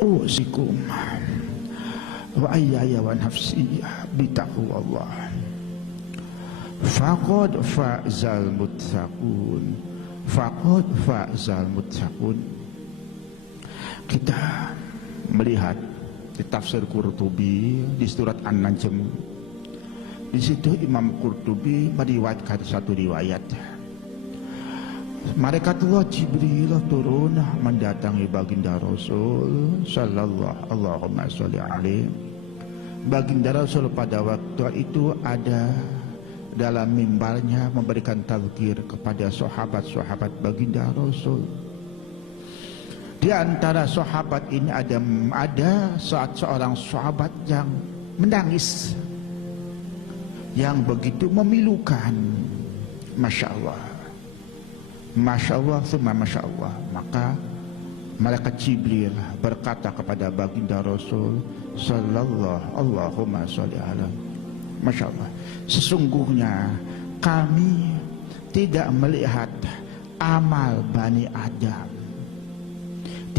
usikum wa ayyaya wa nafsi bitaqwallah faqad fa'zal muttaqun. Kita melihat di tafsir Qurtubi di surat An-Najm, di situ Imam Qurtubi meriwayatkan satu riwayat. Malaikatullah Jibril turun mendatangi baginda Rasul sallallahu Allahumma sholli alaihi. Baginda Rasul pada waktu itu ada dalam mimbarnya memberikan tazkir kepada sahabat-sahabat baginda Rasul. Di antara sahabat ini ada saat seorang sahabat yang menangis, yang begitu memilukan. Masya Allah, Masya Allah, summa Masya Allah. Maka malaikat Jibril berkata kepada baginda Rasul sallallahu Allahumma sholli alaihi. Masya Allah, sesungguhnya kami tidak melihat amal Bani Adam.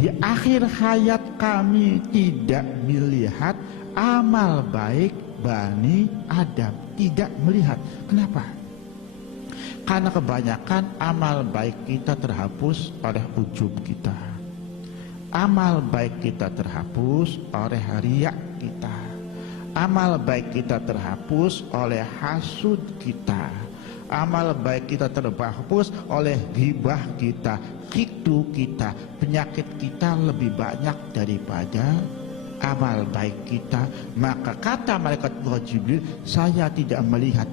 Di akhir hayat kami tidak melihat amal baik Bani Adam. Tidak melihat. Kenapa? Karena kebanyakan amal baik kita terhapus oleh ujub kita. Amal baik kita terhapus oleh riya kita. Amal baik kita terhapus oleh hasud kita. Amal baik kita terhapus oleh ghibah kita, kitu kita, penyakit kita lebih banyak daripada amal baik kita. Maka kata malaikat Jibril, saya tidak melihat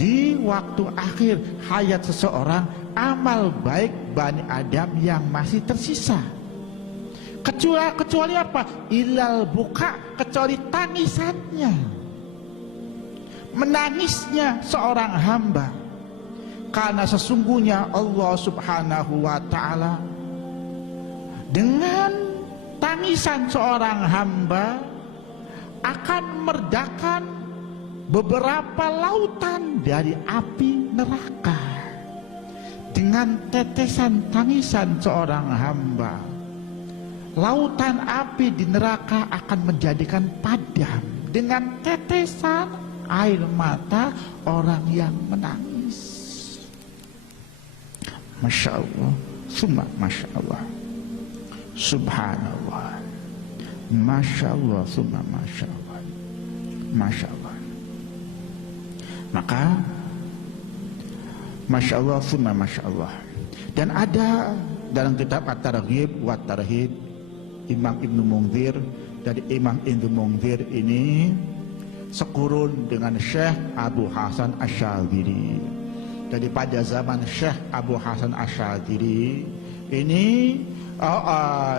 di waktu akhir hayat seseorang amal baik Bani Adam yang masih tersisa. Kecuali apa? Ilal buka, kecuali tangisannya, menangisnya seorang hamba. Karena sesungguhnya Allah subhanahu wa ta'ala dengan tangisan seorang hamba akan meredakan beberapa lautan dari api neraka. Dengan tetesan tangisan seorang hamba, lautan api di neraka akan menjadikan padam dengan tetesan air mata orang yang menangis. Masya Allah, summa Masya Allah, subhanallah, Masya Allah, summa Masya Allah, Masya Allah. Maka Masya Allah, summa Masya Allah. Dan ada dalam kitab At-Targhib wa Tarhib Imam Ibnu Munzir, dari Imam Ibnu Munzir ini sekurun dengan Syekh Abu Hasan Asyadzili. Jadi pada zaman Syekh Abu Hasan Asyadzili ini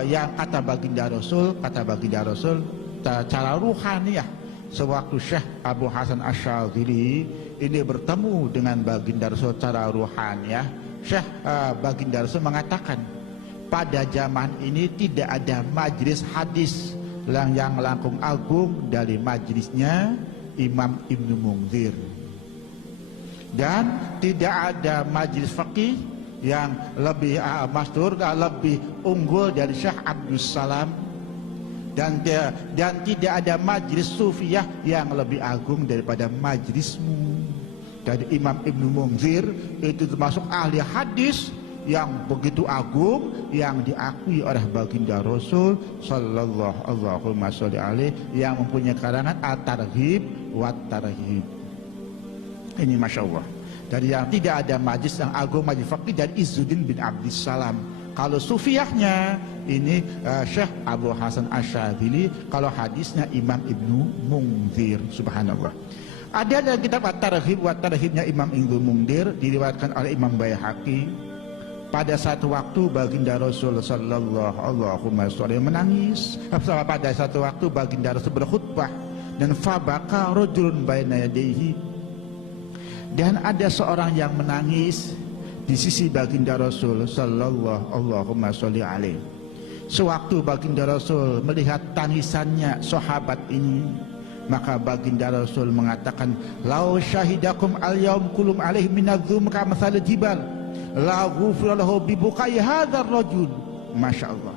yang kata baginda Rasul cara ruhaniyah, sewaktu Syekh Abu Hasan Asyadzili ini bertemu dengan baginda Rasul secara ruhaniyah, Syekh baginda Rasul mengatakan pada zaman ini tidak ada majlis hadis yang langkung agung dari majlisnya Imam Ibnu Munzir, dan tidak ada majlis faqih yang lebih masyhur, lebih unggul dari Syekh Abdus Salam, dan tidak ada majlis sufiyah yang lebih agung daripada majlismu. Dari Imam Ibnu Munzir itu termasuk ahli hadis yang begitu agung, yang diakui oleh baginda Rasul sallallahu Allahumma sholli alaihi, yang mempunyai karangan At-Targhib wa Tarhib. Ini Masya Allah. Dari yang tidak ada majlis yang agung, majlis faqih dari Izzuddin bin Abdissalam. Kalau sufiyahnya ini Syekh Abu Hasan Asyadzili, kalau hadisnya Imam Ibnu Munzir. Subhanallah. Ada dalam kitab At-Targhib wa Tarhibnya Imam Ibnu Munzir, diriwayatkan oleh Imam Baihaqi, pada satu waktu baginda Rasul sallallahu Allahumma sholli menangis. Pada satu waktu baginda Rasul berkhutbah, dan fabaka rajulun baina yadayhi, dan ada seorang yang menangis di sisi baginda Rasul sallallahu Allahumma sholli alaihi. Sewaktu baginda Rasul melihat tangisannya sahabat ini, maka baginda Rasul mengatakan, lau syahidakum al-yaum kulum alaihi minadzum ka mathal jibal la ghufira lahu bi bukai hadzal rajul. Masya Allah.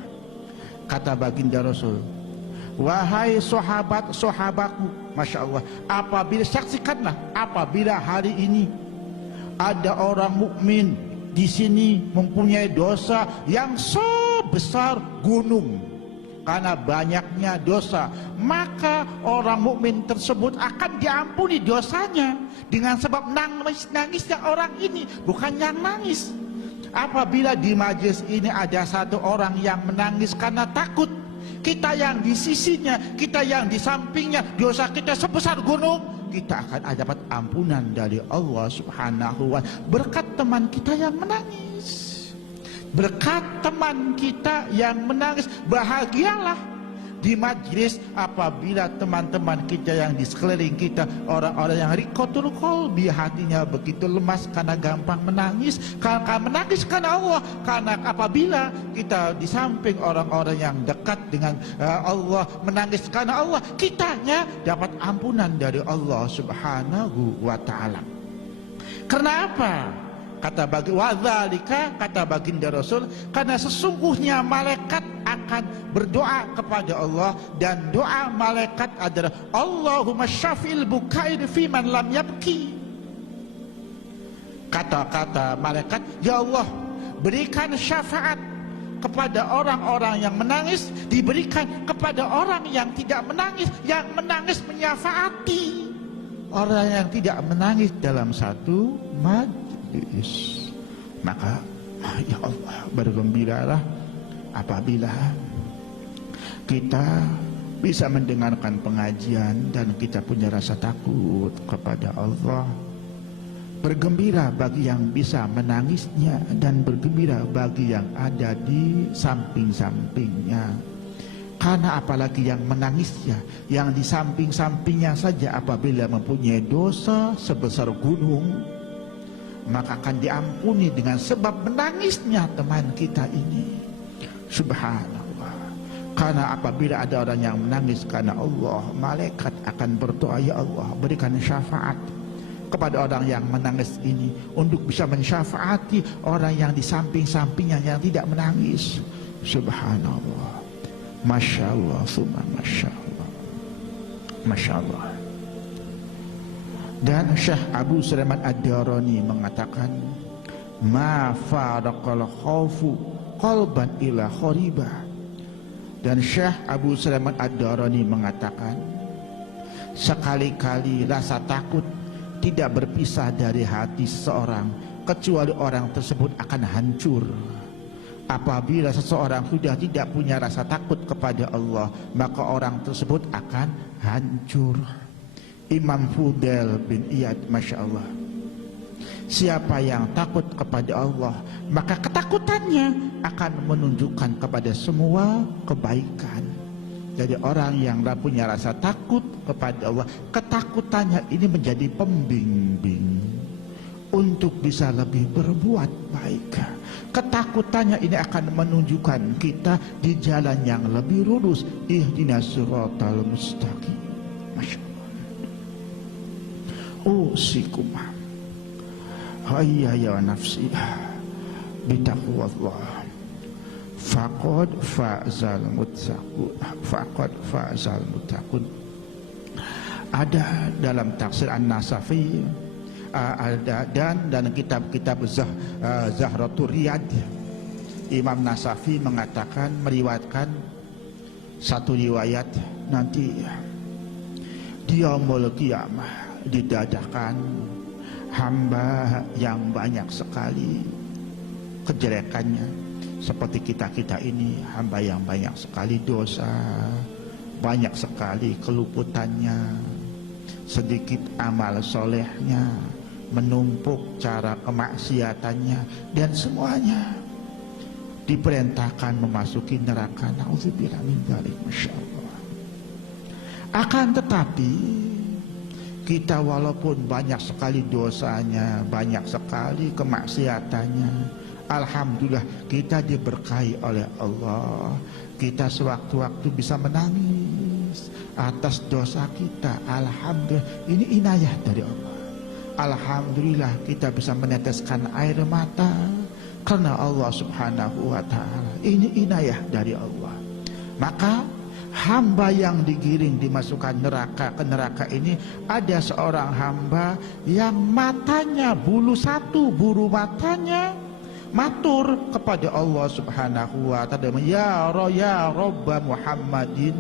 Kata baginda Rasul, wahai sahabat-sahabatku, Masya Allah, apabila saksikanlah, apabila hari ini ada orang mukmin di sini mempunyai dosa yang sebesar gunung, karena banyaknya dosa, maka orang mukmin tersebut akan diampuni dosanya dengan sebab nangisnya orang ini, bukan yang nangis. Apabila di majelis ini ada satu orang yang menangis karena takut, kita yang di sisinya, kita yang di sampingnya, dosa kita sebesar gunung, kita akan dapat ampunan dari Allah Subhanahu wa ta'ala berkat teman kita yang menangis. Berkat teman kita yang menangis, bahagialah di majlis apabila teman-teman kita yang di sekeliling kita, orang-orang yang rikotul qalbi, hatinya begitu lemas karena gampang menangis, karena menangis karena Allah. Karena apabila kita di samping orang-orang yang dekat dengan Allah, menangis karena Allah, kitanya dapat ampunan dari Allah Subhanahu wa ta'ala. Kenapa? Kata baginda Rasul, karena sesungguhnya malaikat akan berdoa kepada Allah, dan doa malaikat adalah Allahumma syafil bukain fi man lam yabki. Kata-kata malaikat, ya Allah, berikan syafaat kepada orang-orang yang menangis, diberikan kepada orang yang tidak menangis. Yang menangis menyafaati orang yang tidak menangis dalam satu majlis. Maka ya Allah, bergembiralah apabila kita bisa mendengarkan pengajian dan kita punya rasa takut kepada Allah. Bergembira bagi yang bisa menangisnya, dan bergembira bagi yang ada di samping-sampingnya. Karena apalagi yang menangisnya, yang di samping-sampingnya saja apabila mempunyai dosa sebesar gunung, maka akan diampuni dengan sebab menangisnya teman kita ini. Subhanallah. Karena apabila ada orang yang menangis karena Allah, malaikat akan berdoa, ya Allah, berikan syafaat kepada orang yang menangis ini untuk bisa mensyafaati orang yang di samping-sampingnya yang tidak menangis. Subhanallah. Masya Allah, summa Masya Allah, Masya Allah. Dan Syekh Abu Sulaiman Ad-Darani mengatakan, ma faraqal khawfu qalban ila khariba. Dan Syekh Abu Sulaiman Ad-Darani mengatakan, sekali-kali rasa takut tidak berpisah dari hati seseorang, kecuali orang tersebut akan hancur. Apabila seseorang sudah tidak punya rasa takut kepada Allah, maka orang tersebut akan hancur. Imam Fudail bin Iyad, Masya Allah, siapa yang takut kepada Allah, maka ketakutannya akan menunjukkan kepada semua kebaikan. Jadi orang yang tidak punya rasa takut kepada Allah, ketakutannya ini menjadi pembimbing untuk bisa lebih berbuat baik. Ketakutannya ini akan menunjukkan kita di jalan yang lebih lurus. Ihdinas siratal mustaqim. Masya Allah. Usikum hayya ya nafsi bitaqwallah faqad fa'zal muttaqun, faqad fa'zal muttaqun. Ada dalam tafsir An-Nasafi, ada dan kitab-kitab Zahratul Riyad, Imam Nasafi mengatakan, meriwayatkan satu riwayat, nanti di yaumul qiyamah didadakan hamba yang banyak sekali kejelekannya, seperti kita ini, hamba yang banyak sekali dosa, banyak sekali keluputannya, sedikit amal solehnya, menumpuk cara kemaksiatannya, dan semuanya diperintahkan memasuki neraka. Nauzubillah min dzalik. Masya Allah. Akan tetapi kita walaupun banyak sekali dosanya, banyak sekali kemaksiatannya, alhamdulillah kita diberkahi oleh Allah. Kita sewaktu-waktu bisa menangis atas dosa kita. Alhamdulillah, ini inayah dari Allah. Alhamdulillah kita bisa meneteskan air mata karena Allah Subhanahu wa ta'ala. Ini inayah dari Allah. Maka hamba yang digiring dimasukkan neraka ke neraka ini, ada seorang hamba yang matanya bulu satu, bulu matanya matur kepada Allah Subhanahu wa ta'ala, ya Rabba Muhammadin,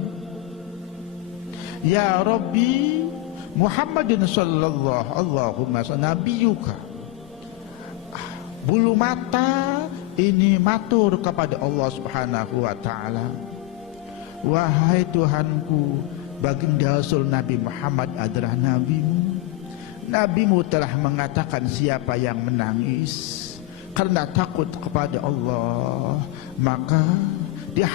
ya Rabbi Muhammadin sallallahu Allahumma nabiyuka. Bulu mata ini matur kepada Allah Subhanahu wa ta'ala, wahai Tuhanku, baginda Rasul Nabi Muhammad adalah nabimu. Nabimu telah mengatakan siapa yang menangis karena takut kepada Allah, maka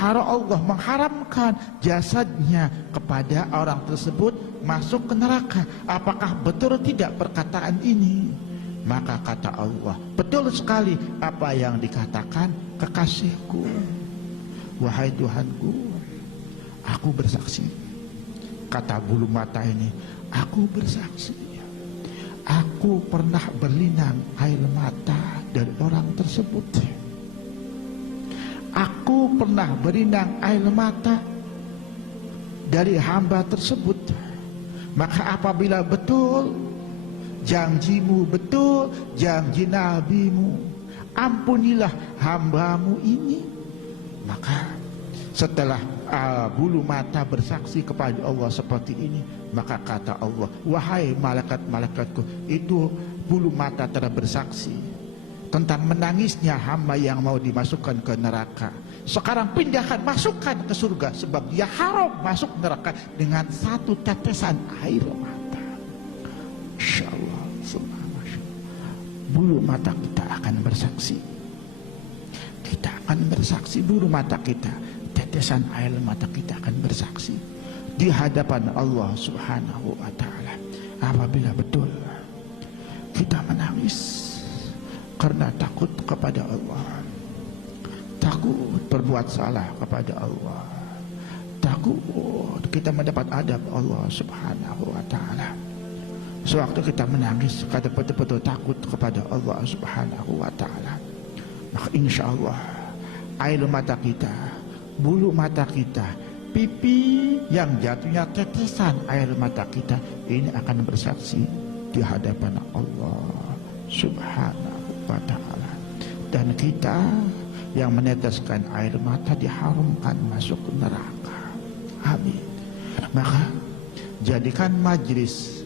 Allah mengharamkan jasadnya kepada orang tersebut masuk ke neraka. Apakah betul tidak perkataan ini? Maka kata Allah, betul sekali apa yang dikatakan kekasihku. Wahai Tuhanku, aku bersaksi. Kata bulu mata ini, aku bersaksi, aku pernah berlinang air mata dari orang tersebut. Aku pernah berlinang air mata dari hamba tersebut. Maka apabila betul janjimu, betul janji nabimu, ampunilah hambamu ini. Maka setelah bulu mata bersaksi kepada Allah seperti ini, maka kata Allah, wahai malaikat-malaikatku, itu bulu mata telah bersaksi tentang menangisnya hamba yang mau dimasukkan ke neraka. Sekarang pindahkan, masukkan ke surga, sebab dia haram masuk neraka dengan satu tetesan air mata. Insyaallah, bulu mata kita akan bersaksi. Kita akan bersaksi, bulu mata kita, tetesan air mata kita akan bersaksi di hadapan Allah Subhanahu wa ta'ala. Apabila betul kita menangis karena takut kepada Allah, takut berbuat salah kepada Allah, takut kita mendapat adab Allah Subhanahu wa ta'ala. Sewaktu kita menangis, kita betul-betul takut kepada Allah Subhanahu wa ta'ala, maka insya Allah air mata kita, bulu mata kita, pipi yang jatuhnya tetesan air mata kita ini akan bersaksi di hadapan Allah Subhanahu wa ta'ala. Dan kita yang meneteskan air mata diharamkan masuk neraka. Amin. Maka jadikan majlis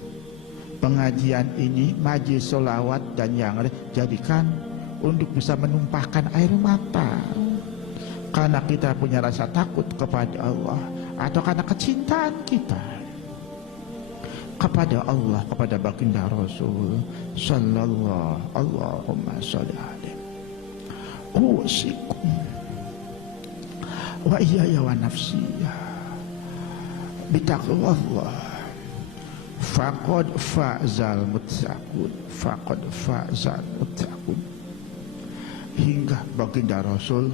pengajian ini, majlis solawat dan yang lain, jadikan untuk bisa menumpahkan air mata karena kita punya rasa takut kepada Allah, atau karena kecintaan kita kepada Allah, kepada baginda Rasul sallallahu Allahumma sholli alaihi usikum wa iyaya wa nafsi bitaqwallah faqad fa'zal muttaqun, faqad fa'zal muttaqun. Hingga baginda Rasul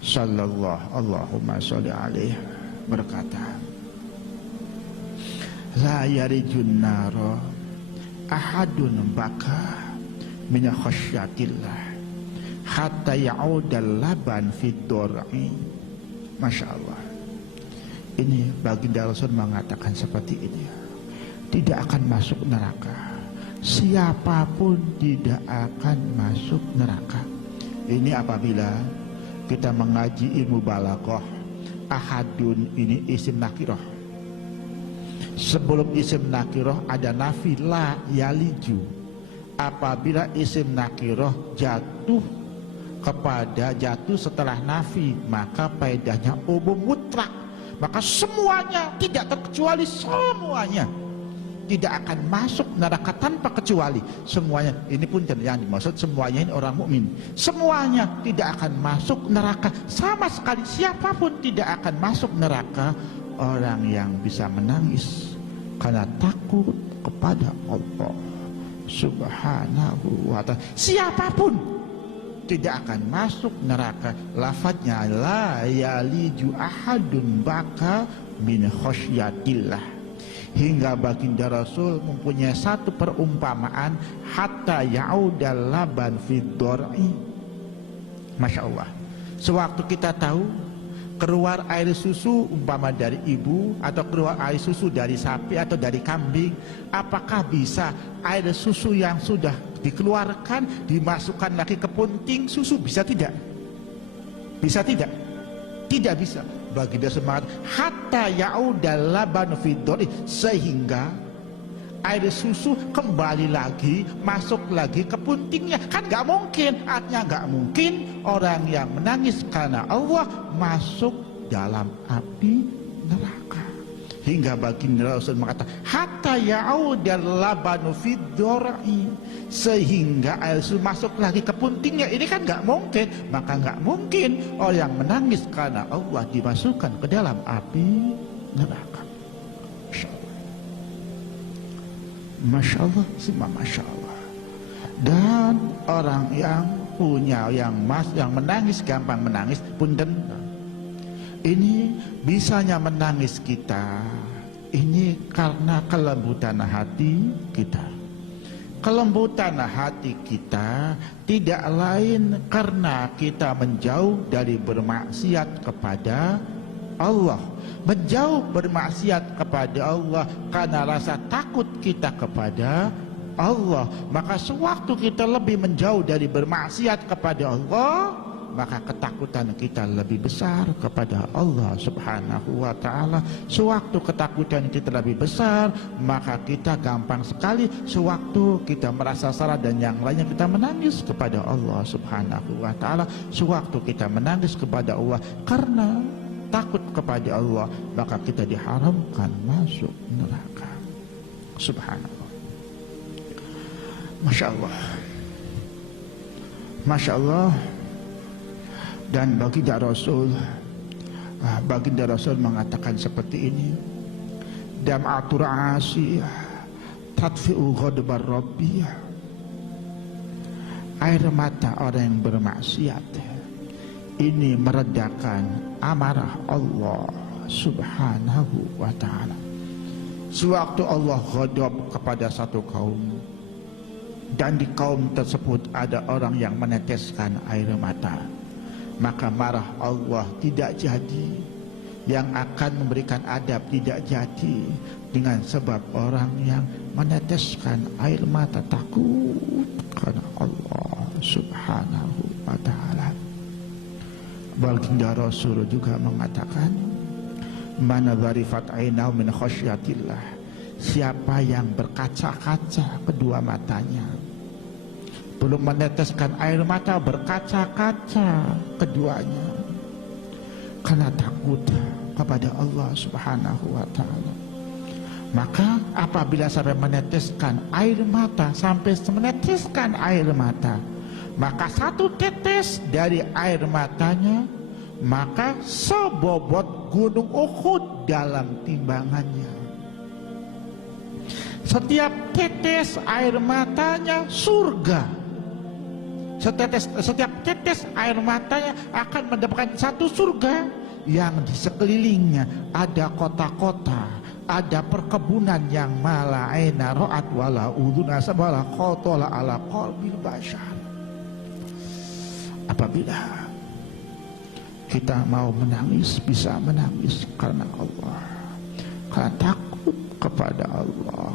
sallallahu Allahumma sholli alaihi berkata, la yarijun nara ahadun baka min khasyatillah hatta ya'udal laban fid dor'i. Masya Allah, ini baginda Rasul mengatakan seperti ini, tidak akan masuk neraka, siapapun tidak akan masuk neraka. Ini apabila kita mengaji ilmu balaghah. Ahadun ini isim nakirah. Sebelum isim nakirah ada nafi, la yaliju. Apabila isim nakirah jatuh setelah nafi, maka faedahnya umum mutlak. Maka semuanya tidak terkecuali, semuanya tidak akan masuk neraka tanpa kecuali. Semuanya ini pun yang dimaksud semuanya ini orang mukmin. Semuanya tidak akan masuk neraka sama sekali. Siapapun tidak akan masuk neraka. Orang yang bisa menangis karena takut kepada Allah Subhanahu wa ta'ala, siapapun tidak akan masuk neraka. Lafadznya la yaliju ahadun baka min khasyatillah. Hingga baginda Rasul mempunyai satu perumpamaan, hatta ya'udal laban fid dor'i. Masya Allah, sewaktu kita tahu keluar air susu umpama dari ibu atau keluar air susu dari sapi atau dari kambing, apakah bisa air susu yang sudah dikeluarkan dimasukkan lagi ke punting susu? Bisa tidak? Bisa tidak? Tidak bisa. Bagi dia semangat hatta ya'udal labanu fid dori, sehingga air susu kembali lagi, masuk lagi ke puntingnya. Kan nggak mungkin, artinya nggak mungkin orang yang menangis karena Allah masuk dalam api neraka. Hingga baginda Rasul mengatakan hatta ya'udal labanu fid dori, sehingga air susu masuk lagi ke puntingnya. Ini kan nggak mungkin, maka nggak mungkin orang yang menangis karena Allah dimasukkan ke dalam api neraka. Masya Allah, semua Masya Allah. Dan orang yang punya yang menangis, gampang menangis, punten, ini bisanya menangis kita ini karena kelembutan hati kita. Kelembutan hati kita tidak lain karena kita menjauh dari bermaksiat kepada Allah. Menjauh bermaksiat kepada Allah karena rasa takut kita kepada Allah. Maka sewaktu kita lebih menjauh dari bermaksiat kepada Allah, maka ketakutan kita lebih besar kepada Allah Subhanahu wa ta'ala. Sewaktu ketakutan kita lebih besar, maka kita gampang sekali sewaktu kita merasa salah dan yang lainnya kita menangis kepada Allah Subhanahu wa ta'ala. Sewaktu kita menangis kepada Allah karena takut kepada Allah, maka kita diharamkan masuk neraka. Subhanallah. Masya Allah. Masya Allah. Dan baginda Rasul mengatakan seperti ini, dam'atur asiyah tadfi'u ghadabar rabbiyah. Air mata orang yang bermaksiat ini meredakan amarah Allah Subhanahu wa ta'ala. Sewaktu Allah ghadab kepada satu kaum, dan di kaum tersebut ada orang yang meneteskan air mata, maka marah Allah tidak jadi. Yang akan memberikan adab tidak jadi, dengan sebab orang yang meneteskan air mata takut karena Allah Subhanahu wa ta'ala. Baginda Rasul juga mengatakan, mana dharifat ainahu min khasyatillah, siapa yang berkaca-kaca kedua matanya, belum meneteskan air mata, berkaca-kaca keduanya karena takut kepada Allah Subhanahu wa ta'ala, maka apabila sampai meneteskan air mata, sampai meneteskan air mata, maka satu tetes dari air matanya maka sebobot gunung Uhud dalam timbangannya. Setiap tetes air matanya surga. Setiap tetes air matanya akan mendapatkan satu surga yang di sekelilingnya ada kota-kota, ada perkebunan yang mala aina ra'at wala udhuna wala khatala ala qalbil bashar. Apabila kita mau menangis, bisa menangis karena Allah, karena takut kepada Allah,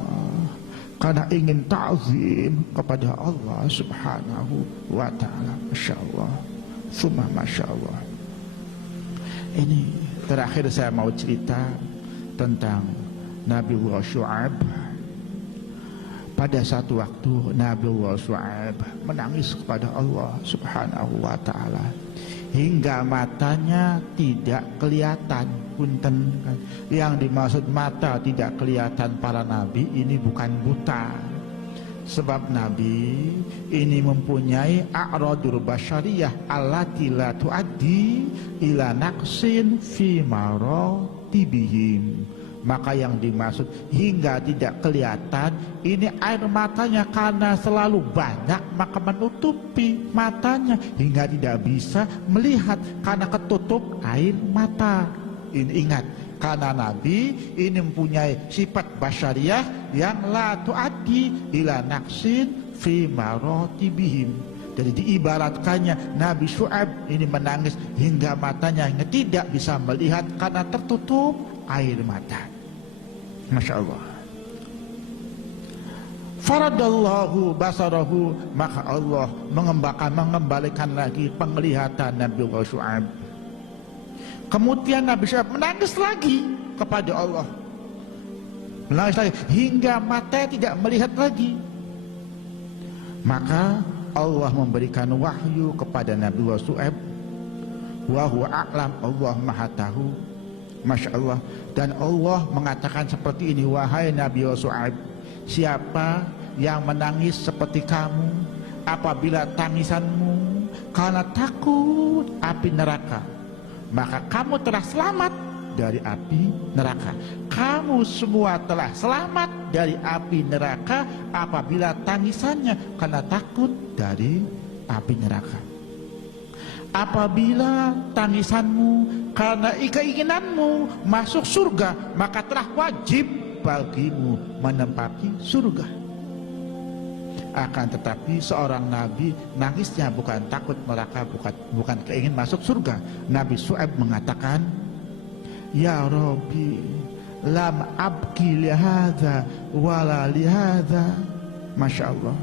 karena ingin ta'zim kepada Allah Subhanahu wa ta'ala. Masya Allah, summa Masya Allah. Ini terakhir saya mau cerita tentang Nabiullah Syu'aib. Pada satu waktu Nabiullah Syu'aib menangis kepada Allah Subhanahu wa ta'ala hingga matanya tidak kelihatan. Punten, yang dimaksud mata tidak kelihatan para nabi ini bukan buta, sebab nabi ini mempunyai a'radur basyariyah allati la tuaddi ila naqsin fi maratibihim. Maka yang dimaksud hingga tidak kelihatan ini air matanya karena selalu banyak, maka menutupi matanya hingga tidak bisa melihat karena ketutup air mata. Ini ingat, karena Nabi ini mempunyai sifat basyariah yang la tuaddi ila naqsin fi maratibihim, Jadi diibaratkannya Nabi Syuaib ini menangis hingga matanya hingga tidak bisa melihat karena tertutup air mata. Masya Allah. Faradallahu basarahu, maka Allah mengembalikan lagi penglihatan Nabi Syuaib. Kemudian Nabi Syuaib menangis lagi kepada Allah, menangis lagi hingga mata tidak melihat lagi. Maka Allah memberikan wahyu kepada Nabi Syuaib, wa huwa a'lam, Allah maha tahu. Masya Allah. Dan Allah mengatakan seperti ini, wahai Nabi Syuaib, siapa yang menangis seperti kamu apabila tangisanmu karena takut api neraka, maka kamu telah selamat dari api neraka. Kamu semua telah selamat dari api neraka apabila tangisannya karena takut dari api neraka. Apabila tangisanmu karena keinginanmu masuk surga, maka telah wajib bagimu menempati surga. Akan tetapi seorang nabi nangisnya bukan takut neraka, bukan keingin masuk surga. Nabi Syuaib mengatakan, ya Rabbi, lam abki lihadza wala lihadza. Masya Allah.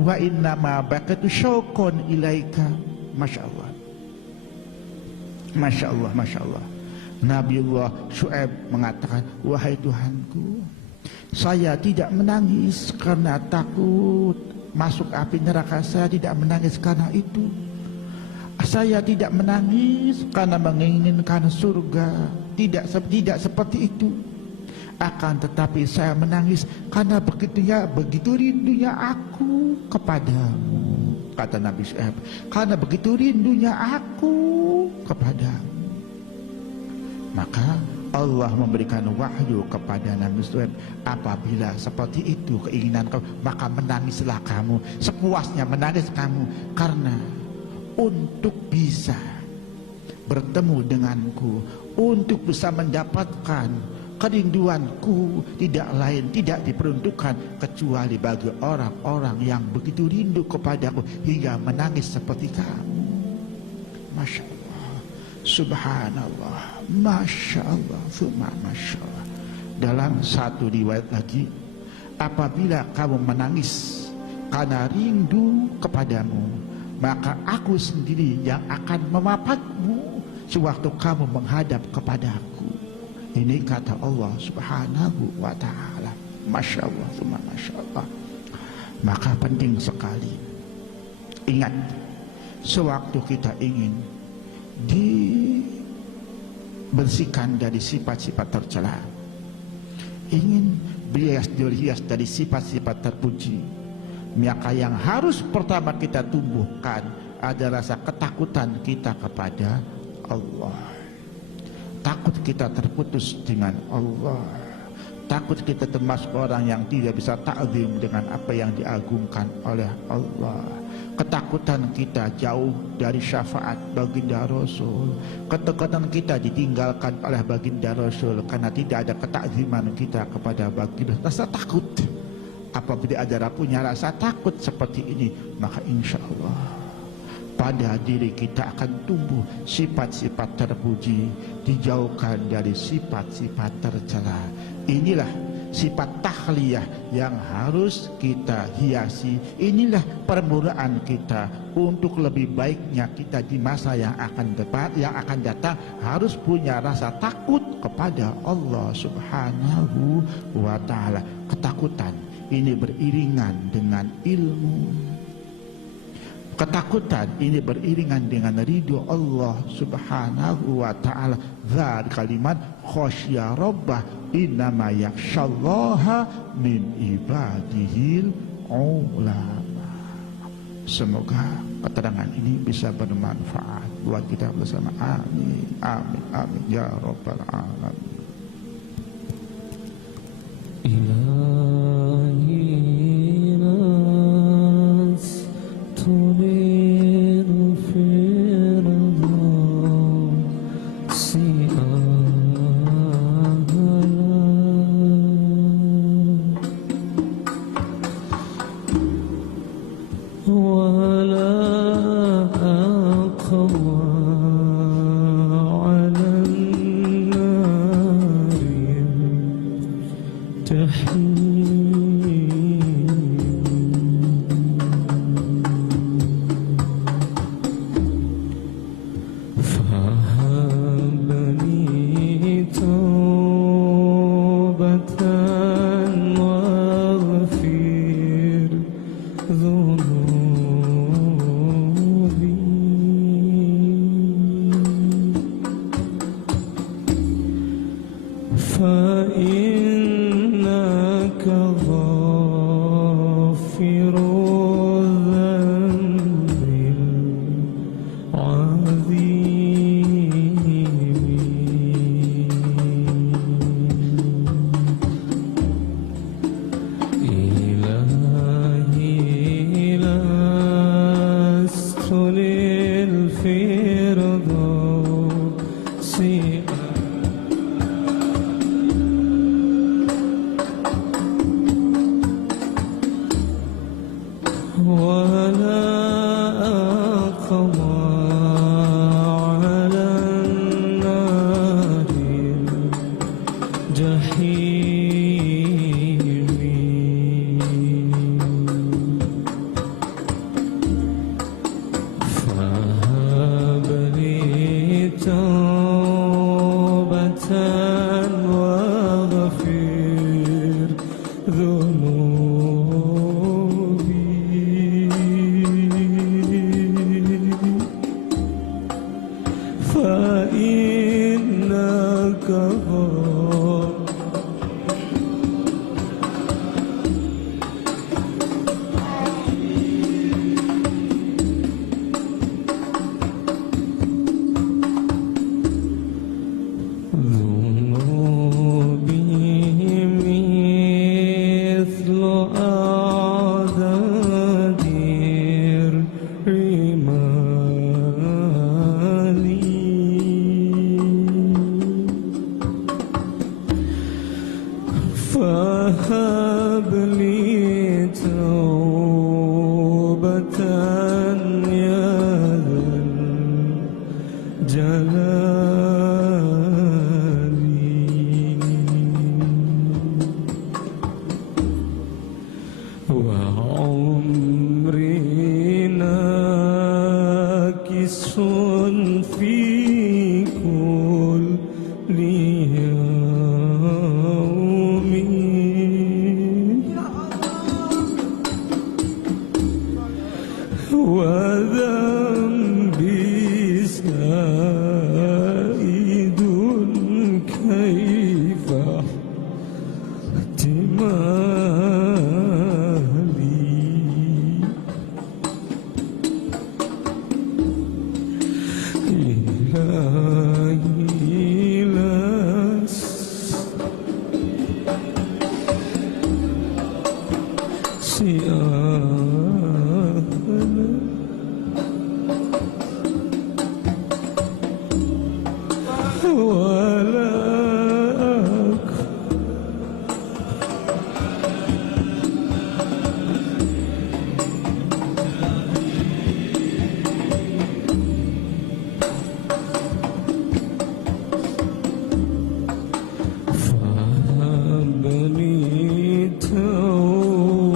Wa innama bakatu syauqan ilaika. Masya Allah. Masya Allah, Masya Allah. Nabiullah Syuaib mengatakan, wahai Tuhanku, saya tidak menangis karena takut masuk api neraka. Saya tidak menangis karena itu. Saya tidak menangis karena menginginkan surga. Tidak seperti itu. Akan tetapi saya menangis karena begitu rindunya aku kepadamu. Kata Nabi Syuaib, karena begitu rindunya aku kepadamu. Maka Allah memberikan wahyu kepada Nabi Syuaib, apabila seperti itu keinginan kamu, maka menangislah kamu, sepuasnya menangis kamu, karena untuk bisa bertemu denganku, untuk bisa mendapatkan kerinduanku, tidak lain, tidak diperuntukkan kecuali bagi orang-orang yang begitu rindu kepadaku hingga menangis seperti kamu. Masya Allah, subhanallah, Masya Allah, Masya Allah. Dalam satu riwayat lagi, apabila kamu menangis karena rindu kepadamu, maka aku sendiri yang akan memapatmu sewaktu kamu menghadap kepadaku. Ini kata Allah subhanahu wa ta'ala. Masya Allah, Masya Allah. Maka penting sekali, ingat, sewaktu kita ingin dibersihkan dari sifat-sifat tercela, ingin berhias dari sifat-sifat terpuji, maka yang harus pertama kita tumbuhkan adalah rasa ketakutan kita kepada Allah. Takut kita terputus dengan Allah. Takut kita termasuk orang yang tidak bisa ta'zim dengan apa yang diagungkan oleh Allah. Ketakutan kita jauh dari syafaat baginda Rasul. Ketakutan kita ditinggalkan oleh baginda Rasul karena tidak ada ketakziman kita kepada baginda. Rasa takut. Apabila ada punya rasa takut seperti ini, maka insya Allah pada diri kita akan tumbuh sifat-sifat terpuji, dijauhkan dari sifat-sifat tercela. Inilah sifat tahliyah yang harus kita hiasi. Inilah permulaan kita untuk lebih baiknya kita di masa yang akan datang, harus punya rasa takut kepada Allah Subhanahu wa ta'ala. Ketakutan ini beriringan dengan ilmu. Ketakutan ini beriringan dengan ridho Allah Subhanahu wa ta'ala. Dzal kalimat khasya rabbah innama yakhsyallaha min ibadihil ulama. Semoga keterangan ini bisa bermanfaat buat kita bersama. Amin, amin, amin ya rabbal alamin. ولا فإنك غافر الذنب العظيم. إلهي لست للفردوس ولا أقوى على النار الجحيم. فهب لي توبة واغفر ذنوبي فإنك ذنوبي مثل أعداد الرمال فهب لي توبة يا ذا الجلال. وعمري ناكس في كل يوم وذنبي زائد كيف احتمالي. إلهي ولا فهب لي توبة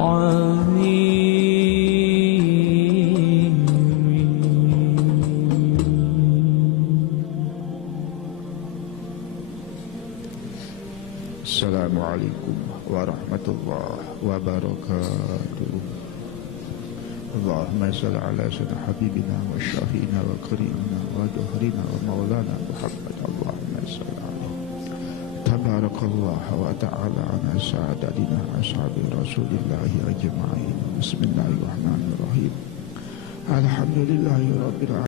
Assalamualaikum warahmatullahi wabarakatuh. Allahumma salli ala sayyidina habibina wa syafi'ina wa karimina wa duhrina wa maulana Muhammad. Allahumma salli alaihi. Tabarakallah wa ta'ala ana sa'adadina ashabi rasulillahi ajma'in. Bismillahirrahmanirrahim. Alhamdulillahi rabbil alamin.